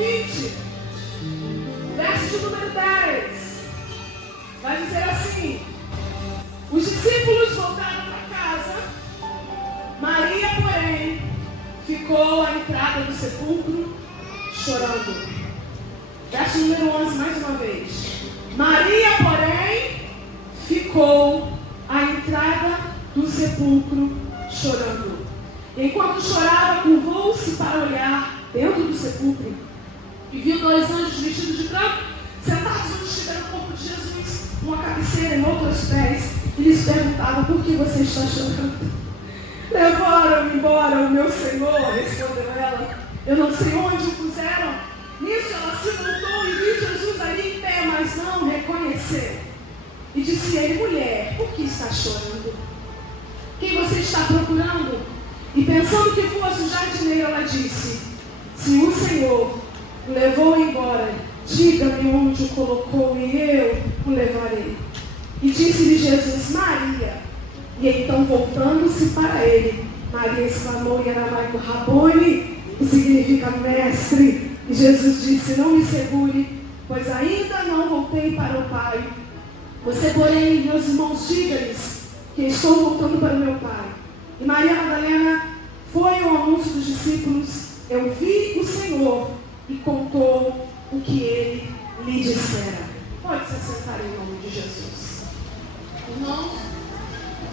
20, verso de número 10. Vai dizer assim: os discípulos voltaram para casa, Maria, porém, ficou à entrada do sepulcro chorando. Verso número 11, mais uma vez. Maria, porém, ficou à entrada do sepulcro chorando. Enquanto chorava, curvou-se para olhar dentro do sepulcro e viu 2 anjos vestidos de branco, sentados onde estivera o corpo de Jesus, uma cabeceira em outros pés, e lhes perguntava: por que você está chorando? Levaram-me embora o meu Senhor, respondeu ela. Eu não sei onde o puseram. Nisso ela se voltou e viu Jesus ali em pé, mas não reconheceu. E disse a ele: mulher, por que está chorando? Quem você está procurando? E pensando que fosse o jardineiro, ela disse: se o Senhor o levou embora, diga-me onde o colocou e eu o levarei. E disse-lhe Jesus: Maria. E então, voltando-se para ele, Maria exclamou em aramaico: Rabone, que significa mestre. E Jesus disse: não me segure, pois ainda não voltei para o Pai. Você, porém, meus irmãos, diga-lhes que estou voltando para o meu Pai. E Maria Madalena foi ao anúncio dos discípulos: eu vi o Senhor, e contou o que ele lhe dissera. Pode se sentar em nome de Jesus. Irmãos,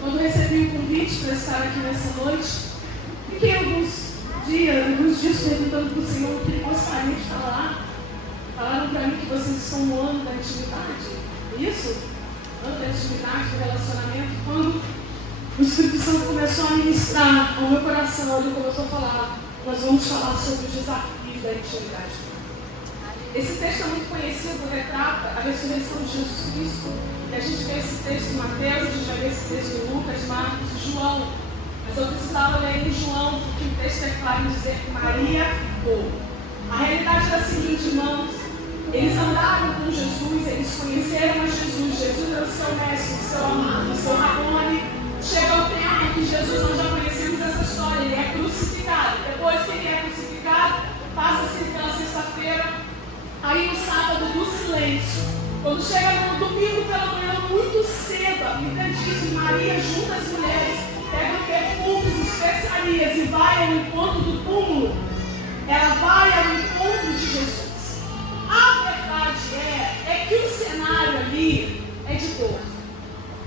quando recebi o convite para estar aqui nessa noite, fiquei alguns dias perguntando para o Senhor o que ele gostaria de falar. Falaram para mim que vocês estão no ano da intimidade. Isso? Ano da intimidade, do relacionamento. Quando o Espírito Santo começou a ministrar ao meu coração, ele começou a falar: nós vamos falar sobre os desafios da intimidade. Esse texto é muito conhecido, retrata a ressurreição de Jesus Cristo. E a gente vê esse texto em Mateus, a gente vai ver esse texto em Lucas, Marcos, João. Mas eu precisava ler em João, porque o texto é claro em dizer que Maria ficou. A realidade é a seguinte, irmãos: eles andaram com Jesus, eles conheceram a Jesus. Jesus é o seu mestre, o seu amado, o seu Rabone. Chega o tempo que Jesus, nós já conhecemos essa história, ele é crucificado. Depois que ele é crucificado, passa-se pela sexta-feira, aí no sábado do silêncio. Quando chega no domingo pela manhã, muito cedo, a Bíblia diz: Maria junta as mulheres, pega perfumes, especiarias e vai ao encontro do túmulo. Ela vai ao encontro de Jesus. A verdade é que o cenário ali é de dor.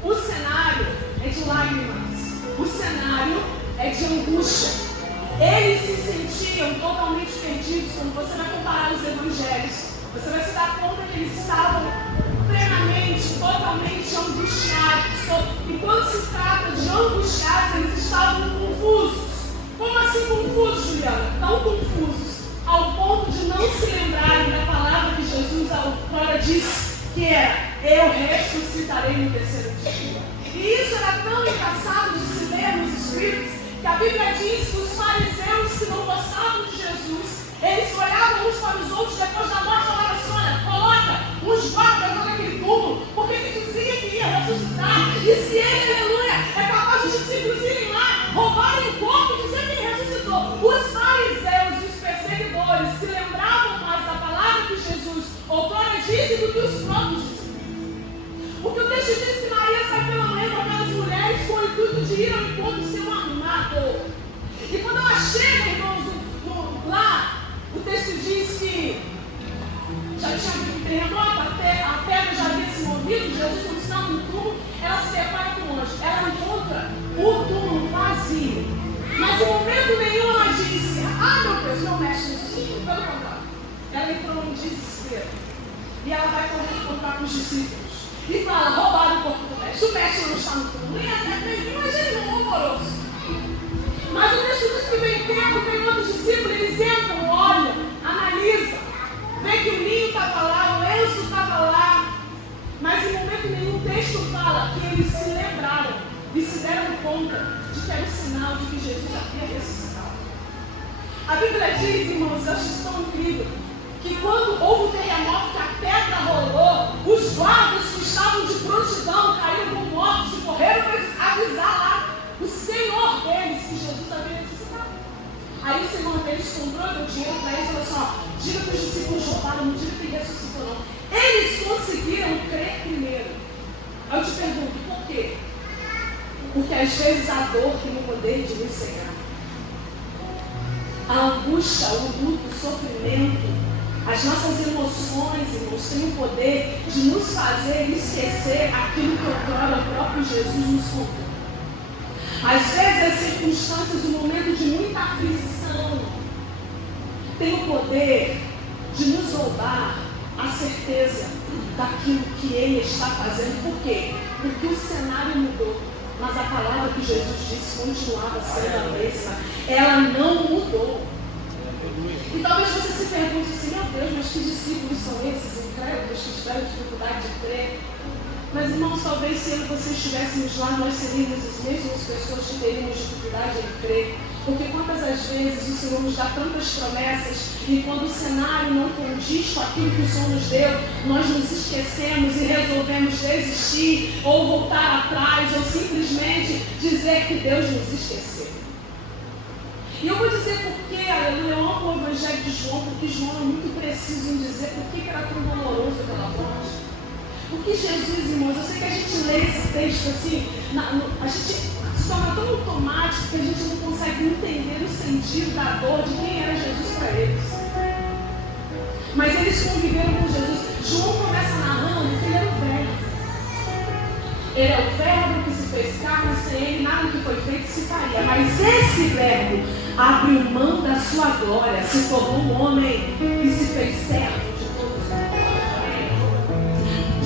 O cenário é de lágrimas. O cenário é de angústia. Eles se sentiam totalmente perdidos. Quando você vai comparar os evangelhos, você vai se dar conta que eles estavam plenamente, totalmente angustiados. E quando se trata de angustiados, eles estavam confusos. Como assim confusos, Juliana? Tão confusos, ao ponto de não se lembrarem da palavra que Jesus agora disse, que era: eu ressuscitarei no terceiro dia. E isso era tão engraçado de se ler nos Escritos, que a Bíblia diz que os fariseus que não gostavam de Jesus, eles olhavam uns para os outros depois da morte e falaram assim: olha, coloca uns guardas naquele túmulo, porque ele dizia que ia ressuscitar. E se ele, aleluia, é capaz dos discípulos irem lá, roubarem o corpo e dizer que ele ressuscitou. Os fariseus e os perseguidores se lembravam mais da palavra que Jesus outrora disse do que os próprios discípulos. Porque o texto diz que Maria sai pela manhã com aquelas mulheres com o intuito de ir ao encontro do seu amado. E quando ela chega, irmãos, lá, o texto diz que já tinha havido um terremoto, a pedra já havia se movido, Jesus não estava no túmulo, ela se depara com o anjo. Ela encontra o túmulo vazio. Mas em momento nenhum ela disse: ah, meu Deus, meu mestre ressuscitou. Pelo contrário, ela entrou num desespero. E ela vai correr encontrar com os discípulos. E fala: roubaram o corpo do mestre. O mestre não está no túmulo. Imagina um horroroso. Mas o texto diz que vem tempo, vem outros discípulos, eles entram, olham, analisam, vê que o ninho estava lá, o lenço estava lá. Mas em momento nenhum o texto fala que eles se lembraram e se deram conta de que era o sinal de que Jesus havia ressuscitado. A Bíblia diz, irmãos, eu acho isso tão incrível, que quando houve o terremoto, que a pedra rolou, os guardas que estavam de prontidão caíram como mortos e correram para avisar lá o Senhor deles que Jesus havia ressuscitado. Aí o Senhor deles comprou, deu dinheiro para eles e falou assim: ó, diga para os discípulos ressuscitado, no dia que ele ressuscitou, não. Eles conseguiram crer primeiro. Eu te pergunto, por quê? Porque às vezes a dor tem o poder de nos cegar. A angústia, o luto, o sofrimento, as nossas emoções, irmãos, têm o poder de nos fazer esquecer aquilo que outrora o próprio Jesus nos contou. Às vezes as circunstâncias, um momento de muita aflição, tem o poder de nos roubar a certeza daquilo que Ele está fazendo. Por quê? Porque o cenário mudou, mas a palavra que Jesus disse continuava sendo a mesma. Ela não mudou. E talvez você se pergunte assim, meu Deus, mas que discípulos são esses incrédulos que tiveram dificuldade de crer? Mas, irmãos, talvez se eu e você estivéssemos lá, nós seríamos as mesmas pessoas que teríamos dificuldade em crer. Porque quantas as vezes o Senhor nos dá tantas promessas e quando o cenário não condiz com aquilo que o Senhor nos deu, nós nos esquecemos e resolvemos desistir ou voltar atrás ou simplesmente dizer que Deus nos esqueceu. E eu vou dizer por quê, aleluia, eu amo o Evangelho de João, porque João é muito preciso em dizer por que era tão doloroso aquela morte. Porque Jesus, irmãos, eu sei que a gente lê esse texto assim, a gente se torna tão automático que a gente não consegue entender o sentido da dor de quem era Jesus para eles. Mas eles conviveram com Jesus. João começa narrando que ele era o verbo. Ele é o verbo que se fez carne, sem ele nada que foi feito se faria. Mas esse verbo abriu mão da sua glória, se tornou um homem e se fez servo de todos.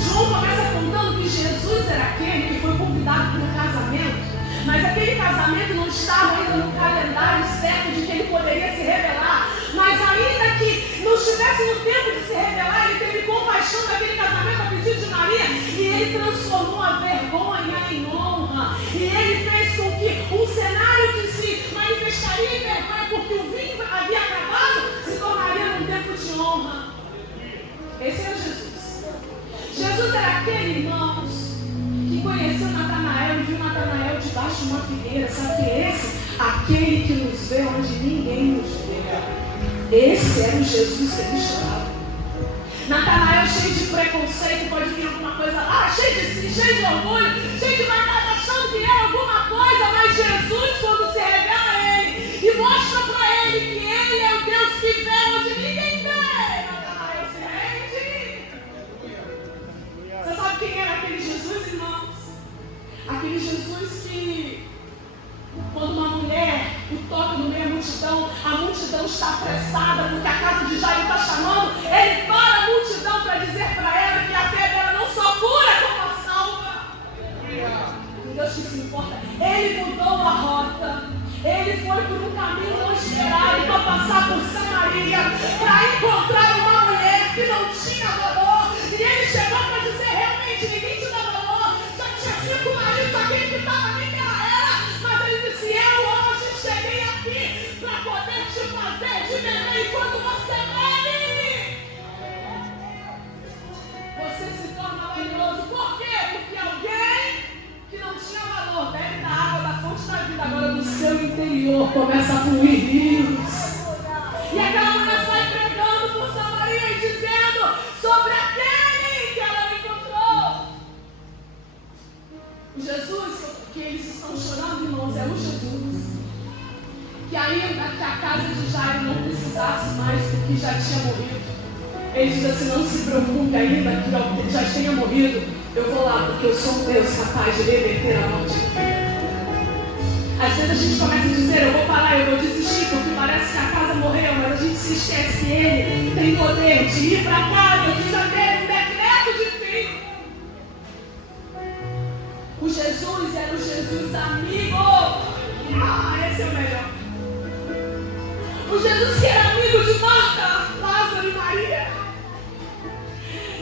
João começa contando que Jesus era aquele que foi convidado para um casamento, mas aquele casamento não estava ainda no calendário certo de que ele poderia se revelar. Mas ainda que não estivesse no tempo de se revelar, ele teve compaixão daquele casamento a pedido de Maria, e ele transformou a vergonha em honra, e ele fez com que um cenário que se manifestaria em vergonha porque o vinho havia acabado, se tornaria num tempo de honra. Esse era Jesus. Jesus era aquele, irmãos, que conheceu Natanael e viu Natanael debaixo de uma figueira. Sabe que é esse? Aquele que nos vê onde ninguém nos vê. Esse era o Jesus que ele chamava. Natanael cheio de preconceito, pode vir alguma coisa lá, cheio de si, cheio de orgulho, cheio de vaidade, achando que é alguma coisa, mas Jesus, quando se revela a ele e mostra para ele que ele é o Deus que vê onde ninguém vê, Natanael se rende. Você sabe quem era aquele Jesus, irmãos? Aquele Jesus que, quando uma mulher o toca no meio da multidão, a multidão está apressada porque a casa de Jairo está chamando, ele para a multidão para dizer para ela que a fé dela não só cura como a salva. Deus que se importa. Ele mudou a rota, ele foi por um caminho não esperado para passar por Samaria, para encontrar uma mulher que não tinha valor, e ele chegou para dizer, realmente ninguém te dá valor, já tinha 5 maridos, aquele que estava nem ela era, mas ele disse, eu hoje cheguei aqui para poder te fazer de beber enquanto você bebe. Você se torna valioso. Por quê? Porque alguém que não tinha valor bebe da água da fonte da vida, agora do seu interior começa a fluir rios. E aquela mulher sai pregando por Samaria e dizendo sobre aquele que ela encontrou. O Jesus que eles estão chorando, irmãos, é o Jesus que ainda que a casa de Jairo não precisasse mais porque já tinha morrido. Ele diz assim, não se preocupe ainda que já tenha morrido, eu vou lá porque eu sou um Deus capaz de reverter a morte. Às vezes a gente começa a dizer, eu vou parar, eu vou desistir, porque parece que a casa morreu, mas a gente se esquece que ele tem poder de ir para casa, que já teve um decreto de fim. O Jesus era o Jesus amigo. Esse é o melhor. O Jesus que era amigo de Marta, Lázaro e Maria.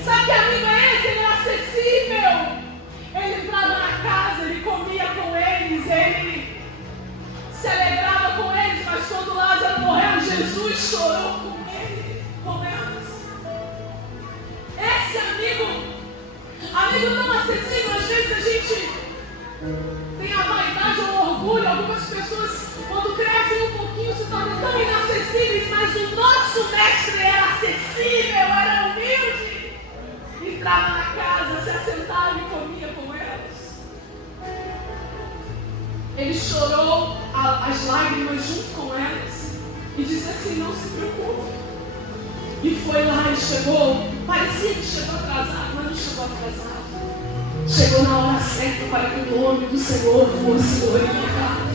Sabe que amigo é esse? Ele era acessível. Ele entrava na casa, ele comia com eles, ele se alegrava com eles, mas quando Lázaro morreu, Jesus chorou com ele, com eles. Esse amigo tão acessível, às vezes a gente tem a vaidade ou o orgulho, algumas pessoas quando crescem um pouquinho se tornam tão inacessíveis, mas o nosso mestre era acessível, era entrava na casa, se assentava e comia com elas. Ele chorou as lágrimas junto com elas e disse assim: não se preocupe. E foi lá e chegou, parecia que chegou atrasado, mas não chegou atrasado. Chegou na hora certa para que o nome do Senhor fosse glorificado.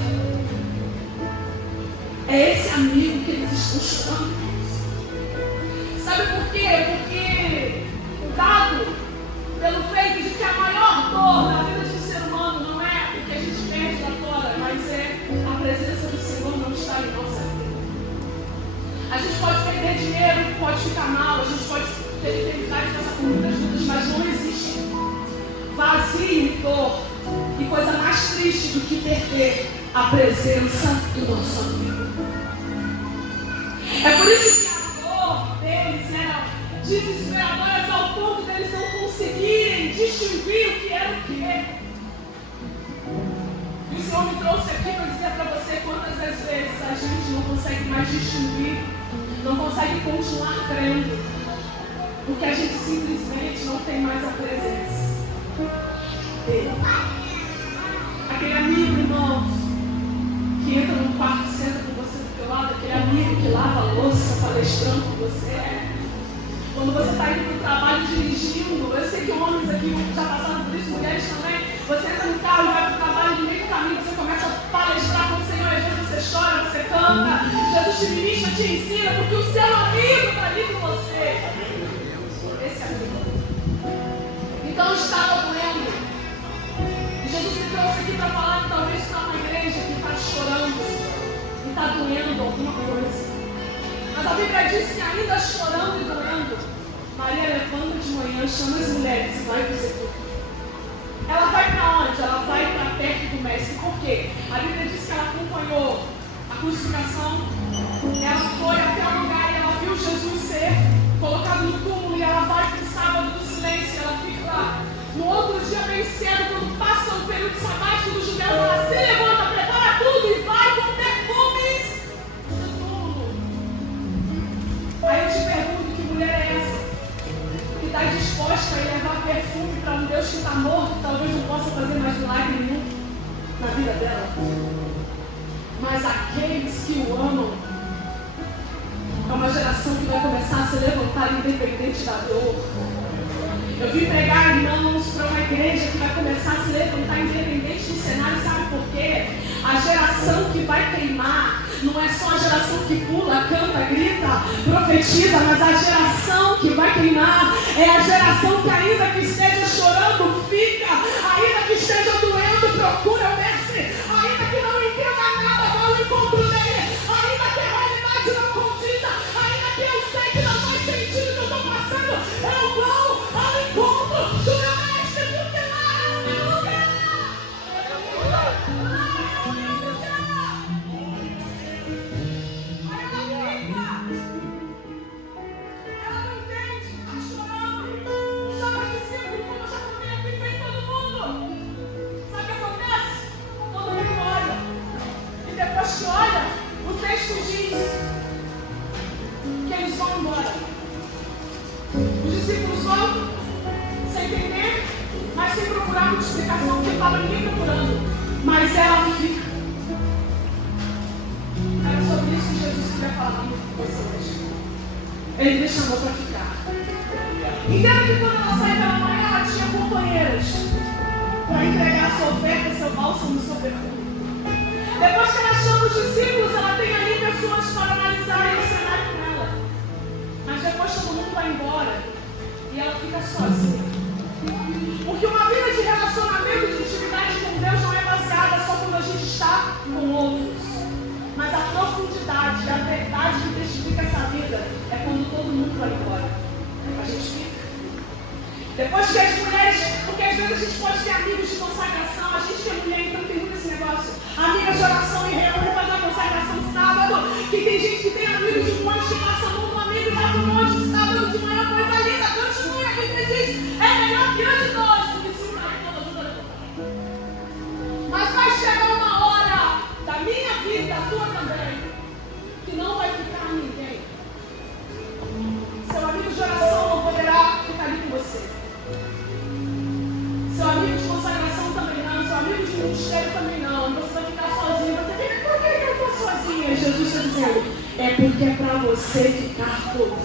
É esse amigo que eles estão chorando. Sabe por quê? Porque dado pelo feito de que a maior dor na vida de um ser humano não é o que a gente perde lá fora, mas é a presença do Senhor não estar em nossa vida. A gente pode perder dinheiro, pode ficar mal, a gente pode ter enfermidade, passar por muitas lutas, mas não existe vazio e dor e coisa mais triste do que perder a presença do nosso amigo. É por isso que a dor deles era desesperadora ao ponto deles não conseguirem distinguir o que era o que. E o Senhor me trouxe aqui para dizer para você quantas das vezes a gente não consegue mais distinguir, não consegue continuar crendo, porque a gente simplesmente não tem mais a presença dele. Aquele amigo, irmãos, que entra no quarto e senta com você do teu lado, aquele amigo que lava a louça palestrando com você. Quando você está indo para o trabalho dirigindo, eu sei que homens aqui já passaram por isso, mulheres também. Você entra no carro e vai para o trabalho, no meio do caminho você começa a palestrar com o Senhor, às vezes você chora, você canta, Jesus te ministra, te ensina, porque o seu amigo está ali com você. Esse amigo. Então estava doendo. E Jesus me trouxe aqui para falar que talvez está uma igreja que está chorando e está doendo alguma coisa. Mas a Bíblia diz que ainda chorando e doendo, Maria levanta de manhã, chama as mulheres e vai para o sepulcro. Ela vai para onde? Ela vai para perto do mestre. Por quê? A Bíblia diz que ela acompanhou a crucificação. Ela foi até o lugar e ela viu Jesus ser colocado no túmulo. E ela vai para o sábado do silêncio. Ela fica lá. No outro dia, bem cedo, quando passa o período sabático dos judeus, ela se levanta, prepara tudo e vai com perfumes no túmulo. Aí eu te pergunto, que mulher é essa? Que está disposta a levar perfume para um Deus que está morto, talvez não possa fazer mais milagre nenhum na vida dela. Mas aqueles que o amam, é uma geração que vai começar a se levantar independente da dor. Eu vim pregar, irmãos, para uma igreja que vai começar a se levantar independente do cenário. Sabe por quê? A geração que vai queimar não é só a geração que pula, canta, grita, profetiza, mas a geração que vai queimar é a geração que, ainda que esteja chorando, fica, ainda que esteja doendo, procura o mestre, ainda que não entenda nada, vai ao encontro dele, ainda que a realidade não condiza, ainda que eu sei que não faz sentido o que eu estou passando, eu vou ao encontro do meu mestre, porque lá é o meu lugar. Olha, o texto diz que eles vão embora. Os discípulos vão sem entender, mas sem procurar uma explicação, porque estava ninguém procurando. Mas ela fica. Era sobre isso que Jesus queria falar com você hoje. Ele me chamou para ficar. Entenda que quando ela saiu pela manhã, ela tinha companheiras para entregar sua oferta, seu bálsamo, seu perfume. Depois que ela chama os discípulos, ela tem ali pessoas para analisarem o cenário com ela. Mas depois todo mundo vai embora e ela fica sozinha. Porque uma vida de relacionamento, de intimidade com Deus não é baseada só quando a gente está com outros. Mas a profundidade, a verdade que testifica essa vida é quando todo mundo vai embora. A gente fica. Depois que as mulheres, porque às vezes a gente pode ter amigos de consagração, a gente que é mulher, então tem muito esse negócio. Amigas de oração e reúne, faz a consagração sábado, que tem gente que tem amigos de monte que passa a mão no amigo e vai pro monte sábado de manhã, coisa linda, continue, a Bíblia diz, é melhor que antes de nós, porque se não é toda ajuda. Mas vai chegar uma hora da minha vida, da tua também, que não vai ficar ninguém. Seu amigo de oração não poderá ficar ali com você. Seu amigo de consagração também não. Seu amigo de ministério também não. Você vai ficar sozinho. Você fica, por que eu estou sozinha? Jesus está dizendo, é porque é para você ficar comigo.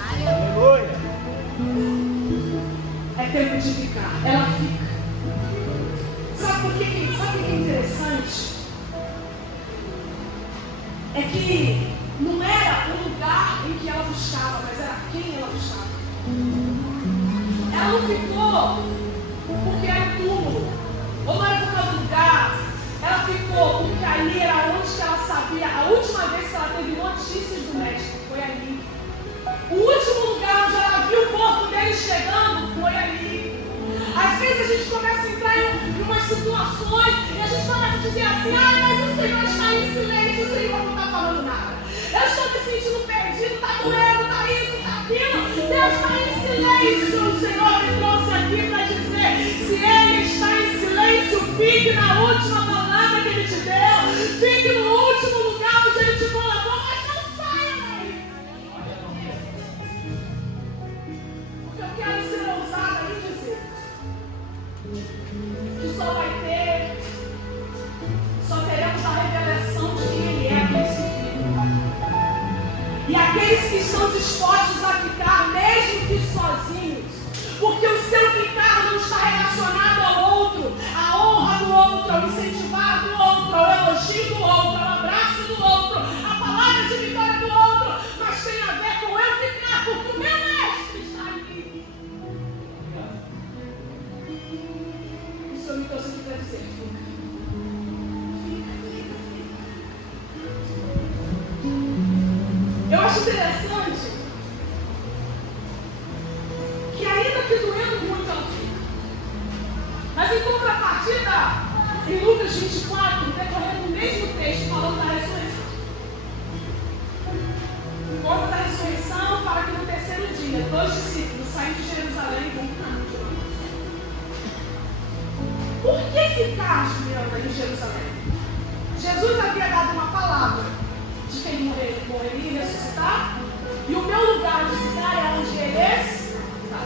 Aleluia. É tempo de ficar. Ela fica. Sabe por que? Sabe o que é interessante? É que não era o lugar em que ela buscava, mas era quem ela buscava. Ela não ficou porque era um túmulo, ou não era por causa do lugar. Ela ficou porque ali era onde que ela sabia. A última vez que ela teve notícias do mestre foi ali. O último lugar onde ela viu o corpo dele chegando foi ali. Às vezes a gente começa a entrar em umas situações e a gente começa a dizer assim, mas o Senhor está em silêncio, o Senhor não está falando nada. Eu estou me sentindo perdido, está doendo, está isso, está aquilo. Deus está em silêncio. O Senhor me trouxe aqui para dizer, se Ele está em silêncio, fique na última palavra que Ele te deu. Fique no último lugar onde Ele te colocou, mas não saia daí. Porque eu quero ser ousada e dizer que só teremos a revelação de quem Ele é, aqueles que ficam. E aqueles que estão dispostos a ficar, mesmo que sozinhos, porque o seu ficar não está relacionado ao outro, à honra do outro, ao incentivar do outro, ao elogio do outro, ao abraço do outro, à palavra de vitória do outro, mas tem a ver com eu ficar, porque o meu mestre está aqui. O Senhor me trouxe aqui para dizer, fica. Eu acho interessante que ainda que doendo muito ela fica. Mas em contrapartida, em Lucas 24, decorrendo o mesmo texto, falando da ressurreição. Conta da ressurreição, fala que no terceiro dia, 2 discípulos saem de Jerusalém e vão para o caminho. Por que ficar, Juliana, em Jerusalém? Jesus havia dado uma palavra de que ele morreria e ressuscitar, e o meu lugar de ficar é onde ele está,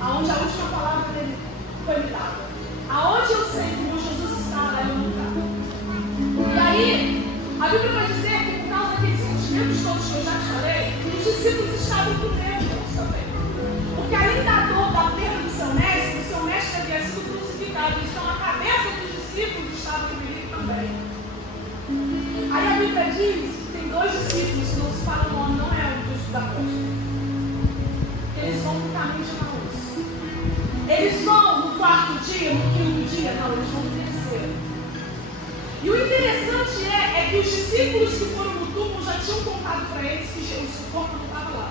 aonde a última palavra dele foi me dada. Aonde eu sei que o meu Jesus está, é o meu lugar. E aí, a Bíblia vai dizer que por causa daqueles sentimentos todos que eu já te falei, os discípulos estavam com medo também. Porque além da dor, da perda do seu mestre havia sido crucificado, então a cabeça dos discípulos estava em perigo também. Aí a Bíblia diz que tem 2 discípulos que não se fala o nome, não é o dos da costa. Eles vão para o caminho de Emaús. Eles vão no 4º dia, no 5º dia, não, eles vão no 3º. E o interessante é que os discípulos que foram no túmulo já tinham contado para eles que o corpo não estava lá.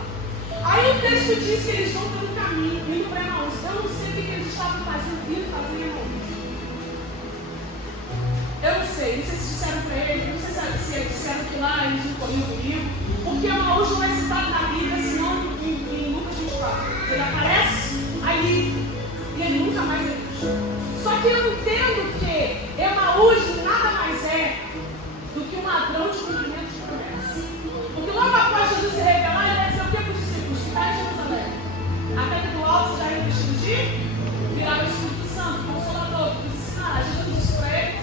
Aí o texto diz que eles vão pelo caminho, indo para Emaús. Eu não sei o que eles estavam fazendo, indo fazer em Emaús. Eu não sei se disseram para ele, não sei se eles disseram que lá eles não corriam comigo, porque Emaús não é citado na Bíblia, senão em Lucas 24. Ele aparece ali e ele nunca mais é visto. Só que eu entendo que Emaús nada mais é do que um ladrão de cumprimento de promessa. Porque logo após Jesus se revelar, ele vai dizer o que para os discípulos? Ficar em Jerusalém. Até que do alto você já ia vestido de virar o Espírito Santo, Consolador, que nos ensinará. Jesus disse para eles.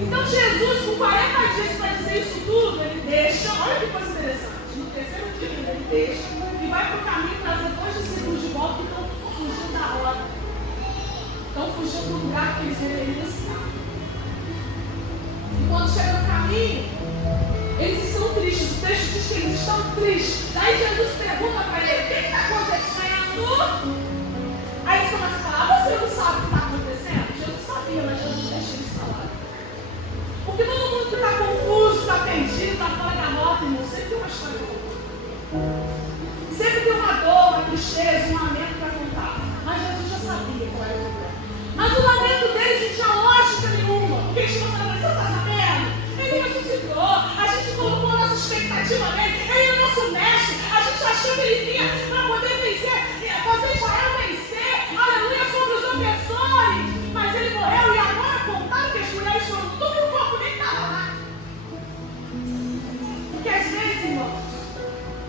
Então Jesus, com 40 dias para dizer isso tudo, ele deixa, olha que coisa interessante, no 3º dia ele deixa e vai para o caminho trazer 2 discípulos de volta que estão fugindo da hora. Estão fugindo do lugar que eles deveriam estar. E quando chega no caminho, eles estão tristes, o texto diz que eles estão tristes. Daí Jesus pergunta para ele, o que está acontecendo? Aí eles começam a falar, você não sabe o que está acontecendo? Jesus sabia, mas Jesus deixa eles falar. Porque todo mundo que está confuso, está perdido, está fora da rota, irmão, sempre tem uma história para contar. Sempre tem uma dor, uma tristeza, um lamento para contar. Mas Jesus já sabia qual era o problema. Mas o lamento deles não tinha lógica nenhuma. Porque eles não falaram, você está sabendo? Ele ressuscitou, a gente colocou a nossa expectativa nele, ele é o nosso mestre, a gente achou que ele vinha para poder vencer, fazer Israel vencer, aleluia, sobre os opressores. Mas ele morreu e agora contaram que as mulheres foram tudo e o corpo nem estava lá. Porque às vezes, irmãos,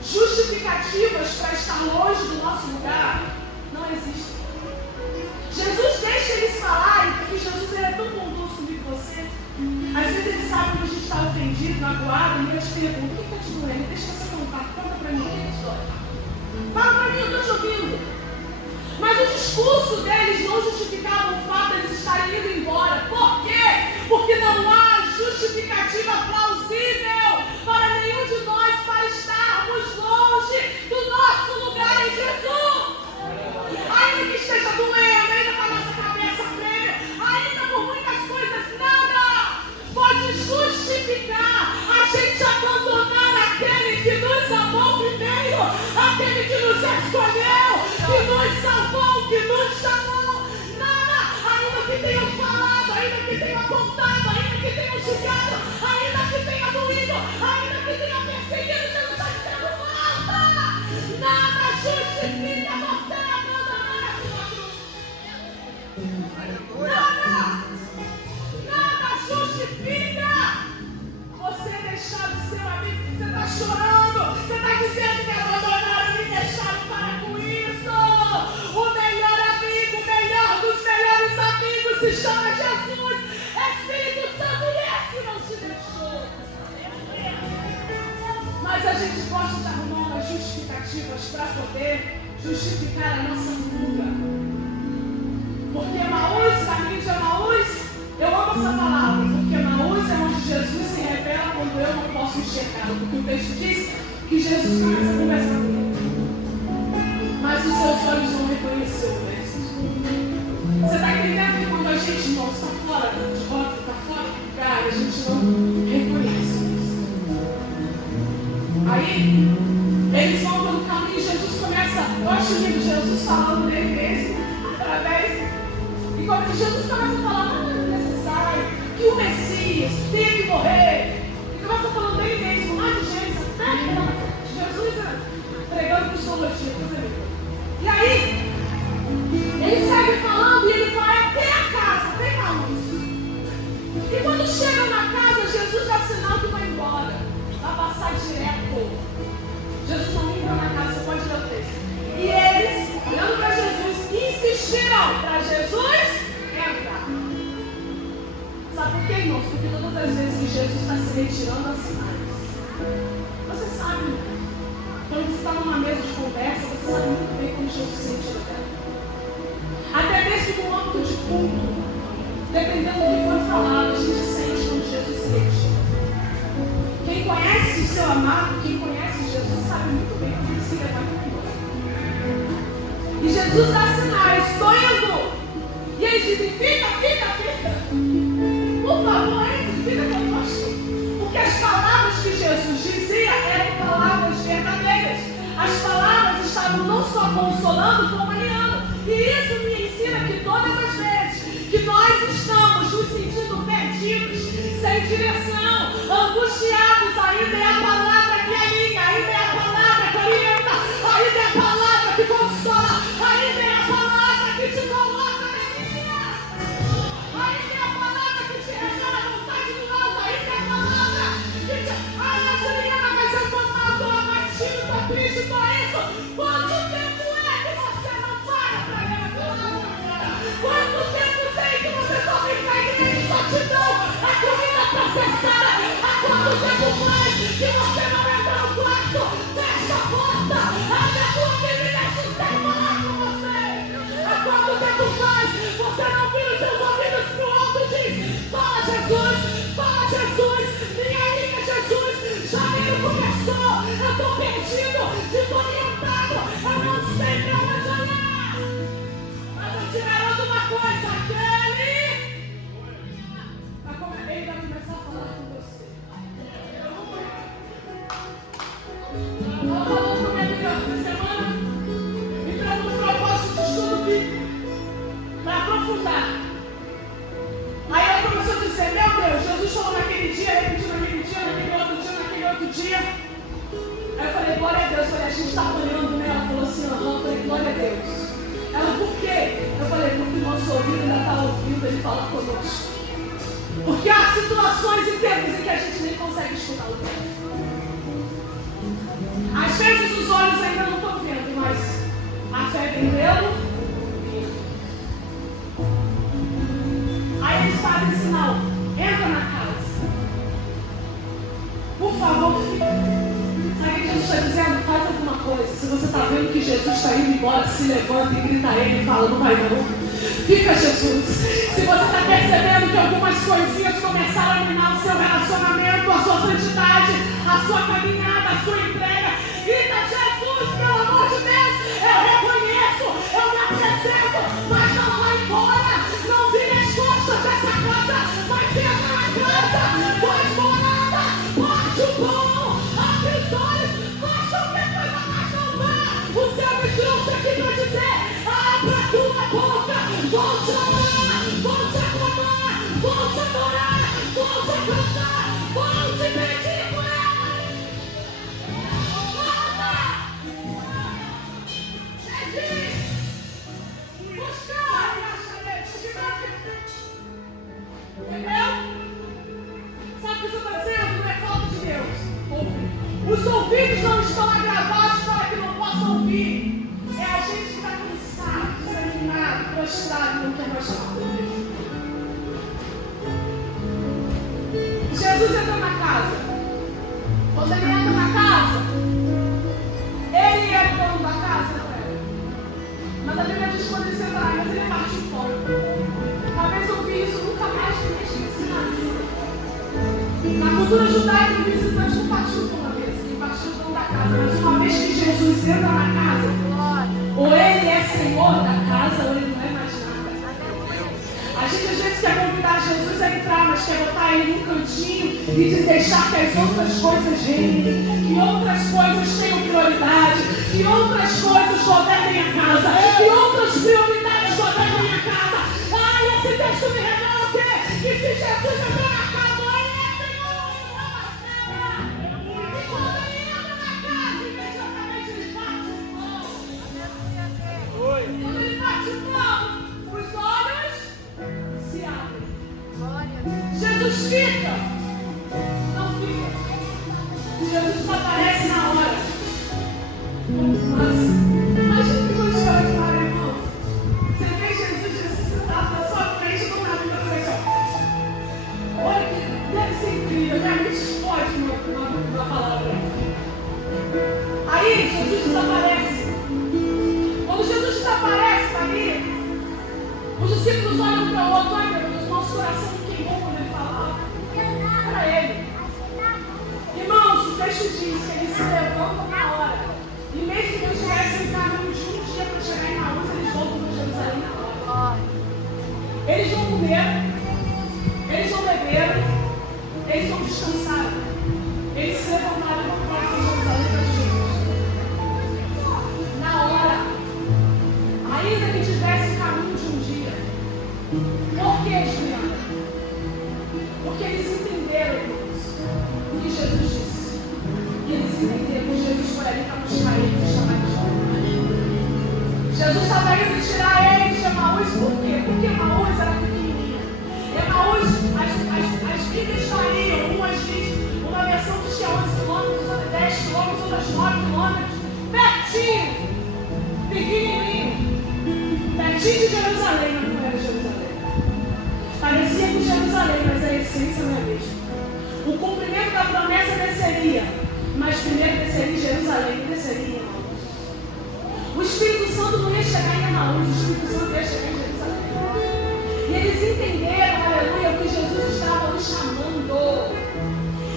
justificativas para estar longe do nosso lugar não existem. Jesus deixa eles falarem, porque Jesus ele é tão bondoso comigo e você. Às vezes ele sabe que a gente está ofendido, magoado, e eu te pergunto, o que está te doendo? Deixa você contar, conta para mim, o que te dói? Fala para mim, eu estou te ouvindo. Mas o discurso deles não justificava o fato de eles estarem indo embora. Por quê? Porque não há justificativa plausível para nenhum de nós para estarmos longe do nosso lugar em Jesus. Ainda que esteja doendo, ainda com a nossa cabeça prêmio, ainda por muitas coisas, nada pode justificar a gente abandonar aquele que nos amou primeiro, aquele que nos escolheu, que nos salvou, que nos chamou. Nada, ainda que tenham falado, ainda que tenham apontado, ainda que tenham julgado, ainda que tenha doído, ainda que tenha perseguido, Jesus está dizendo falta. Nada justifica você abandonar a sua cruz. Nada justifica você deixar o seu amigo. Você está chorando, você está dizendo que abandonaram e me deixaram para com isso. O melhor amigo, o melhor dos melhores amigos se chama Jesus. Espírito Santo, esse não te deixou. Mas a gente gosta de arrumar umas justificativas para poder justificar a nossa fuga. Porque Emaús, caminho de Emaús, eu amo essa palavra, porque Emaús é onde Jesus se revela quando eu não posso enxergá-lo. Porque o texto diz que Jesus começa a conversar comigo, mas os seus olhos não reconheceram o mestre. Você está entendendo que quando a gente, irmão, está fora de rota, está fora do lugar, a gente não reconhece isso. Aí, eles vão pelo caminho e Jesus começa, eu acho lindo Jesus falando dele mesmo, através. E quando Jesus começa a falar, não é necessário que o Messias tenha que morrer. E começa falando dele mesmo, lá de Jesus, Jesus pregando cristologia, e aí, ele segue falando e ele vai até a casa, até Emaús. E quando chega na casa, Jesus dá sinal que vai embora, vai passar direto. Jesus não entra na casa, você pode ler o texto. E eles, olhando para Jesus, insistiram para Jesus entrar. Sabe por quê, irmãos? Porque todas as vezes que Jesus está se retirando, há sinais. Você sabe, né? Quando você está numa mesa de conversa, você sabe muito bem como Jesus se retira dela. Até mesmo no âmbito de culto, dependendo do que for falado, a gente sente quando Jesus se retira. Quem conhece o seu amado, quem conhece Jesus, sabe muito bem como ele se levanta embora. E Jesus dá sinais, estou indo. E eles dizem, fica. Por favor, entre, fica conosco. Porque as palavras que Jesus dizia eram palavras verdadeiras. As palavras estavam não só consolando, como animando. E isso me ensina que todas as vezes que nós estamos nos sentindo perdidos, sem direção, angustiados, ainda é a palavra que alinha, ainda é a palavra que orienta, ainda é a palavra que consola, ainda é a palavra que te coloca na linha, ainda é a palavra que te revela a vontade do alto, ainda é a palavra que te... Ai, Juliana, mas eu estou mal, estou abatido, estou triste, estou isso. Quanto tempo é que você não para para ler a palavra? Quanto tempo tem que você só vem para a igreja e só te dão a comida processada? Há quanto tempo faz que você não entra no quarto? Fecha a porta, abre a tua vida e deixa o Senhor falar com você. Há quanto tempo faz você não vira os seus ouvidos para o alto e diz, fala Jesus, minha linha Jesus, janeiro começou, eu estou perdido, desorientado, eu não sei para onde olhar. Mas eu te garanto uma coisa, ele vai começar a falar com você. Ela falou com a minha amiga essa semana, entrando no propósito de estudo bíblico, para aprofundar. Aí ela começou a dizer, meu Deus, Jesus falou naquele dia, repetiu naquele outro dia. Aí eu falei, glória a Deus. Eu falei, a gente está apanhando, né? Ela falou assim, eu falei, glória a Deus. Ela, por quê? Eu falei, porque o nosso ouvido ainda está ouvindo ele falar conosco. Porque há situações e tempos em que a gente nem consegue escutar o tempo. Às vezes os olhos ainda não estão vendo, mas a fé vem pelo ouvir. você está vendo que Jesus está indo embora, se levanta e grita a Ele e fala: não vai não. Fica, Jesus. Se você está percebendo que algumas coisinhas começaram a minar o seu relacionamento, a sua santidade, a sua caminhada, a sua entrega, grita: Jesus, pelo amor de Deus, eu reconheço, eu me apresento, mas não vai embora. Não vire as costas dessa casa, mas entra na casa, faz morada, bate o pão, abre os olhos, faz qualquer coisa, mas não vá. O céu me trouxe aqui para dizer: abra a tua boca, volte a orar, volte a clamar, volte a adorar, volte a cantar, volte a pedir por ela. Buscar e acharei. Entendeu? Sabe o que eu estou dizendo? Não é falta de Deus. Os ouvidos não estão agravados para que não possam ouvir. É a gente que está cansado, desanimado, prostrado, não quer mais falar com Deus. Jesus entrou na casa. Quando ele entra na casa, ele é o dono da casa, não é? Mas a Bíblia diz que quando ele senta lá, mas ele parte fora. Uma vez eu vi isso, nunca mais me esqueci na vida. Na cultura judaica, o visitante não partiu por uma vez, ele partiu do dono da casa. Mas uma vez que Jesus entra na casa, ou ele é senhor da casa, ou ele não é mais nada. A gente às vezes quer convidar Jesus a entrar, mas quer botar ele num cantinho e de deixar que as outras coisas reinem, que outras coisas tenham prioridade, que outras coisas governem a casa, que outras prioridades governem a casa. Ai, esse texto me revela o quê? Que se Jesus entrar na casa, ele é senhor, ele não é mais nada. E quando ele entra na casa, imediatamente ele bate o pão. Quando ele bate o pão, os olhos se abrem. Jesus fica. Não fica. Jesus aparece na hora. Mas imagina que coisa extraordinária, irmão. Você vê Jesus ressuscitado na sua frente e não nada para começar. Olha que deve ser incrível. Realmente explode uma palavra. Aí Jesus desaparece. Quando Jesus desaparece dali, os discípulos olham para o outro. Ai meu Deus, nosso coração queimou quando ele falava. Para ele. Irmãos, o texto diz que eles se levantam na hora. E mesmo que eles tivessem caminho de um dia para chegar em Maús, eles voltam para Jerusalém na hora. Eles não comeram, eles não beberam, eles não descansaram. Eles se levantaram e voltaram para Jerusalém para Jesus. Na hora. Ainda que tivesse caminho de um dia. Por que, Juliana? Porque eles entenderam, irmãos, o que Jesus disse. E eles entenderam que Jesus foi ali para buscar eles e chamar eles de volta. Jesus estava indo tirar eles de Emaús. Por quê? Porque Emaús era pequenininha. Emaús, as Bíblias variam. Umas diz, uma versão diz que é 11 quilômetros, outra 10 quilômetros, outras 9 quilômetros. Pertinho. Pequenininho. Pertinho de Jerusalém, mas não era Jerusalém. Parecia com Jerusalém, mas a essência não é a mesma. O cumprimento da promessa desceria, mas primeiro desceria em Jerusalém, desceria em Emaús. O Espírito Santo não ia chegar em Emaús, o Espírito Santo ia chegar em Jerusalém. E eles entenderam, aleluia, o que Jesus estava nos chamando.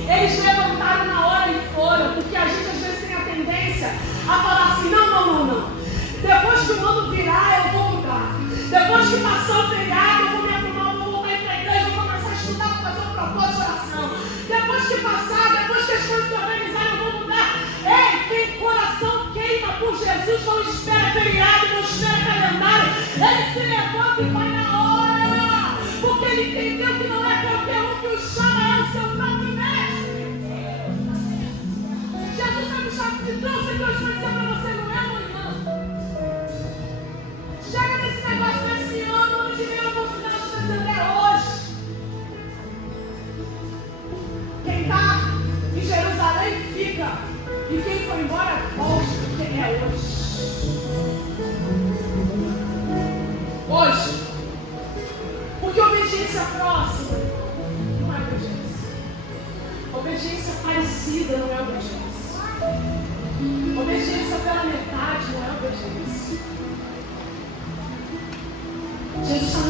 Eles levantaram na hora e foram, porque a gente às vezes tem a tendência a falar assim: não. Depois que o ano virar, eu vou mudar. Depois que passar o feriado, eu vou me arrumar, vou voltar para a igreja, vou começar a estudar, vou fazer um propósito de oração. Depois que passar, depois que as coisas se organizarem, eu vou mudar. Ei, quem coração queima por Jesus, não espera feriado, não espera calendário. Ele se levanta e vai na hora. Porque ele entendeu que não é qualquer um que o chama, é o seu próprio mestre. Jesus vai me chamar, me trouxe aqui hoje para dizer para você: não é amanhã. Chega nesse negócio desse ano que vem eu vou final de dezembro, é hoje. Quem está em Jerusalém fica. E quem foi embora volta, porque é hoje. Hoje. Porque obediência próxima não é obediência. Obediência parecida não é obediência.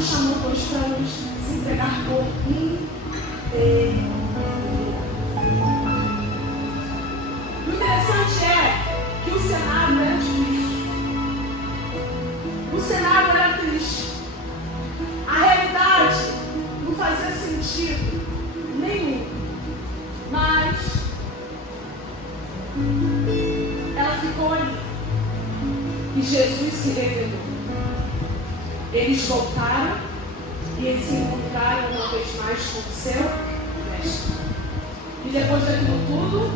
nos chamou hoje para nos se entregar por inteiro. O interessante é que o cenário era difícil. O cenário era triste. A realidade não fazia sentido nenhum. Mas ela ficou ali. E Jesus se revelou. Eles voltaram e eles se encontraram uma vez mais com o seu mestre. E depois daquilo tudo,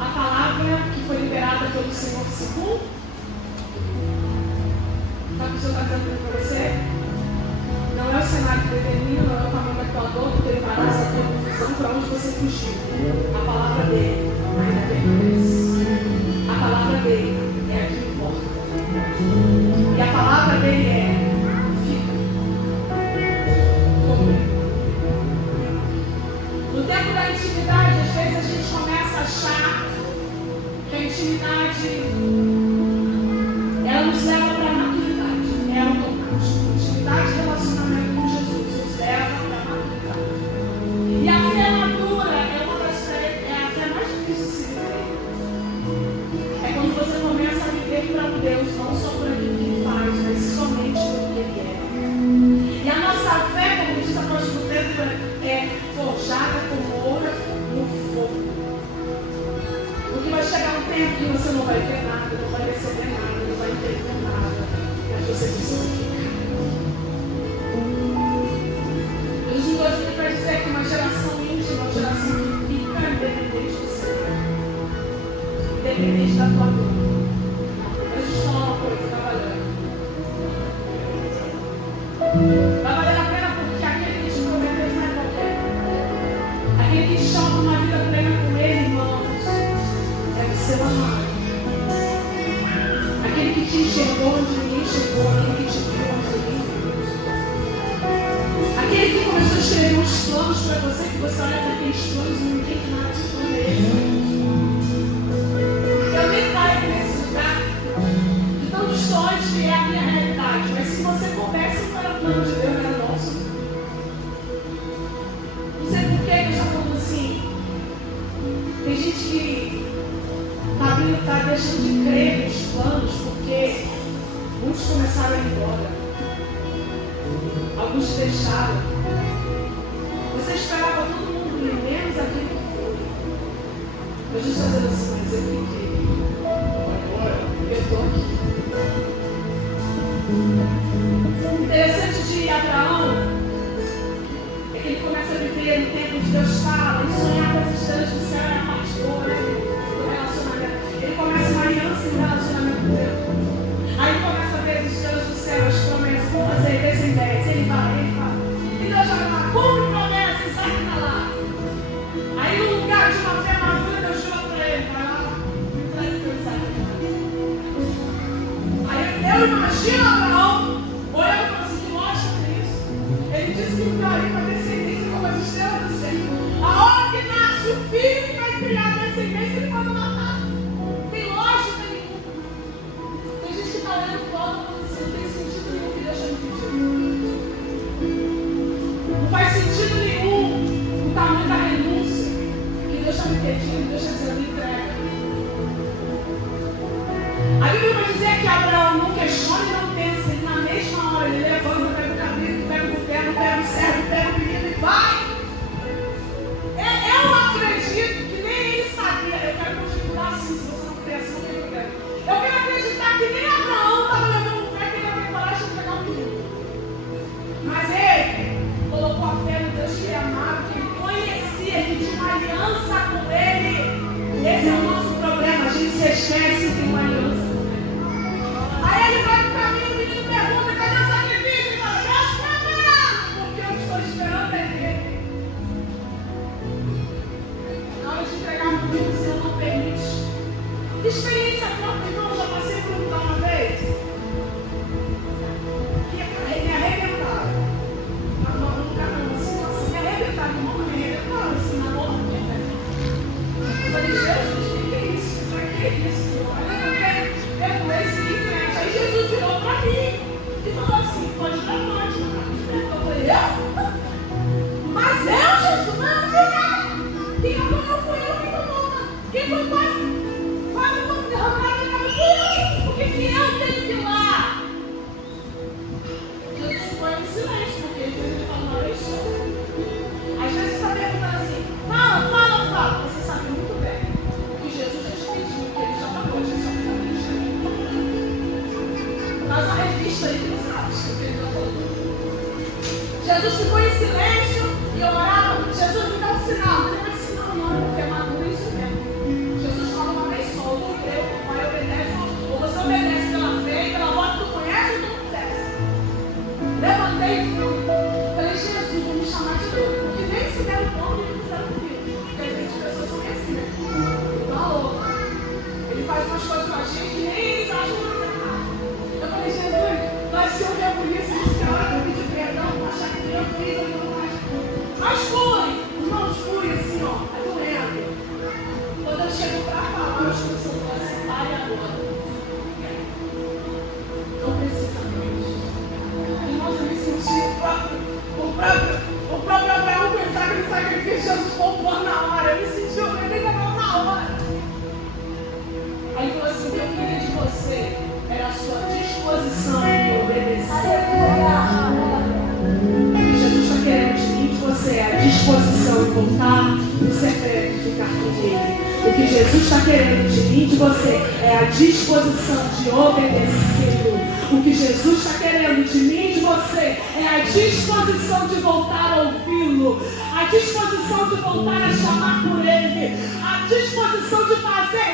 a palavra que foi liberada pelo Senhor se cumpriu. Sabe o que o Senhor está dizendo para você? Não é o cenário que determina, não é o tamanho da tua dor, que teve embaraço, a tua confusão, para onde você fugiu. A palavra dele ainda permanece. A palavra dele é a que importa. E a palavra dele é: fica comigo. No tempo da intimidade, às vezes a gente começa a achar que a intimidade ela nos leva para a maturidade. É automático. Intimidade e relacionamento com Jesus nos leva para a maturidade. E a fé madura é uma das fé, é a fé mais difícil de se viver. É quando você começa a viver para um Deus não só por aquilo que ele faz, mas somente por que ele é. E a nossa fé, como diz a apóstolo Pedro, é forjada como ouro no fogo. Porque vai chegar um tempo que você não vai ver nada, não vai receber nada, não vai entender nada, mas você precisa ficar. Jesus nos gosta para dizer que uma geração íntima, uma geração que fica independente do Senhor, independente da tua dor. Mas deixa eu falar uma coisa, vai valer a pena, porque aquele que te prometeu não é qualquer. Aquele que te chama uma vida plena com ele, irmãos, é o seu amado. Aquele que te enxergou onde ninguém enxergou, aquele que te viu onde ninguém viu. Aquele que começou a escrever uns planos para você, que você olha para aqueles planos e não entende nada de plano é esse. Eu nem caio nesse lugar de tão distante que é a minha realidade, mas se você começa para o plano de Deus, era nosso. Não sei por que eu já falando assim. Tem gente que está deixando de crer nos planos porque muitos começaram a ir embora. Alguns deixaram. Você esperava todo mundo ir, menos aquele que foi. Eu já estou dizendo assim, mas eu fiquei. Eu estou aqui. O interessante de Abraão é que ele começa a viver no tempo de Deus fala, e sonhar com as estrelas do céu é a parte boa, né? Do relacionamento. Ele começa uma aliança no relacionamento com Deus. Aí ele começa a ver as estrelas do céu, as promessas, vão fazer descendentes. Ele vai. E Deus joga lá, cumpre promessa, e sai pra lá. Aí no lugar de uma fé madura, Deus jura pra ele, vai lá, pra ele pensar. Aí eu imagino Abraão, olhando e falando assim, que lógico isso. Ele disse que traria para descendência como as estrelas do céu. A hora que nasce o filho que vai criar a descendência, ele pode matar. Não tem lógica nenhuma. Tem gente que está olhando para o alto e falando assim, não tem sentido nenhum que Deus me pediu. Não faz sentido nenhum o tamanho da renúncia que Deus está me pedindo, Deus está dizendo, entrega. A Bíblia vai dizer que Abraão não questiona e não pensa, ele na mesma hora, ele levanta, pega o cabrito, pega o governo, pega o servo, pega o menino e vai. Eu acredito que nem ele sabia, eu quero continuar assim, se você não pensa, não tem problema. Eu quero acreditar que nem Abraão estava levando fé que ele ia ter coragem de pegar o menino. Mas ele colocou a fé no Deus que ele amava, que ele conhecia, que tinha uma aliança com ele. Esse Faz uma revista aí que você acha que ele já falou. Jesus ficou em silêncio e orava. Jesus me dá um sinal. Não é sinal não, porque é maduro isso mesmo. Jesus fala uma vez só, ou tu crê, o pai obedece, ou você obedece pela fé, pela voz que tu conhece, ou tu não obedece. Levantei e fui. Falei, Jesus, vou me chamar de doido, porque nem se deram pão, nem me fizeram comigo. Porque às vezes as pessoas são assim, né? Então, ele faz umas coisas com a gente que nem eles acham que é errado. Eu falei, Jesus, mas se eu ver por isso, disse que a hora que eu pedir perdão, vou achar que eu fiz, eu não mais. Mas fui, irmãos, fui assim, ó, é doendo. Quando eu chego pra falar, eu estou sendo assim, pai, agora. Não precisa mais. Irmãos, eu me senti o próprio Abraão pensar que ele sacrifício Jesus poupou na hora. Eu me senti, eu nem levava na hora. Aí ele falou assim, o que eu queria de você era a sua disposição de obedecer. O que Jesus está querendo de mim, de você, é a disposição de voltar no secreto e ficar com ele. O que Jesus está querendo de mim, de você, é a disposição de obedecê-lo. O que Jesus está querendo de mim, de você, é a disposição de voltar a ouvi-lo. A disposição de voltar a chamar por ele. A disposição de fazer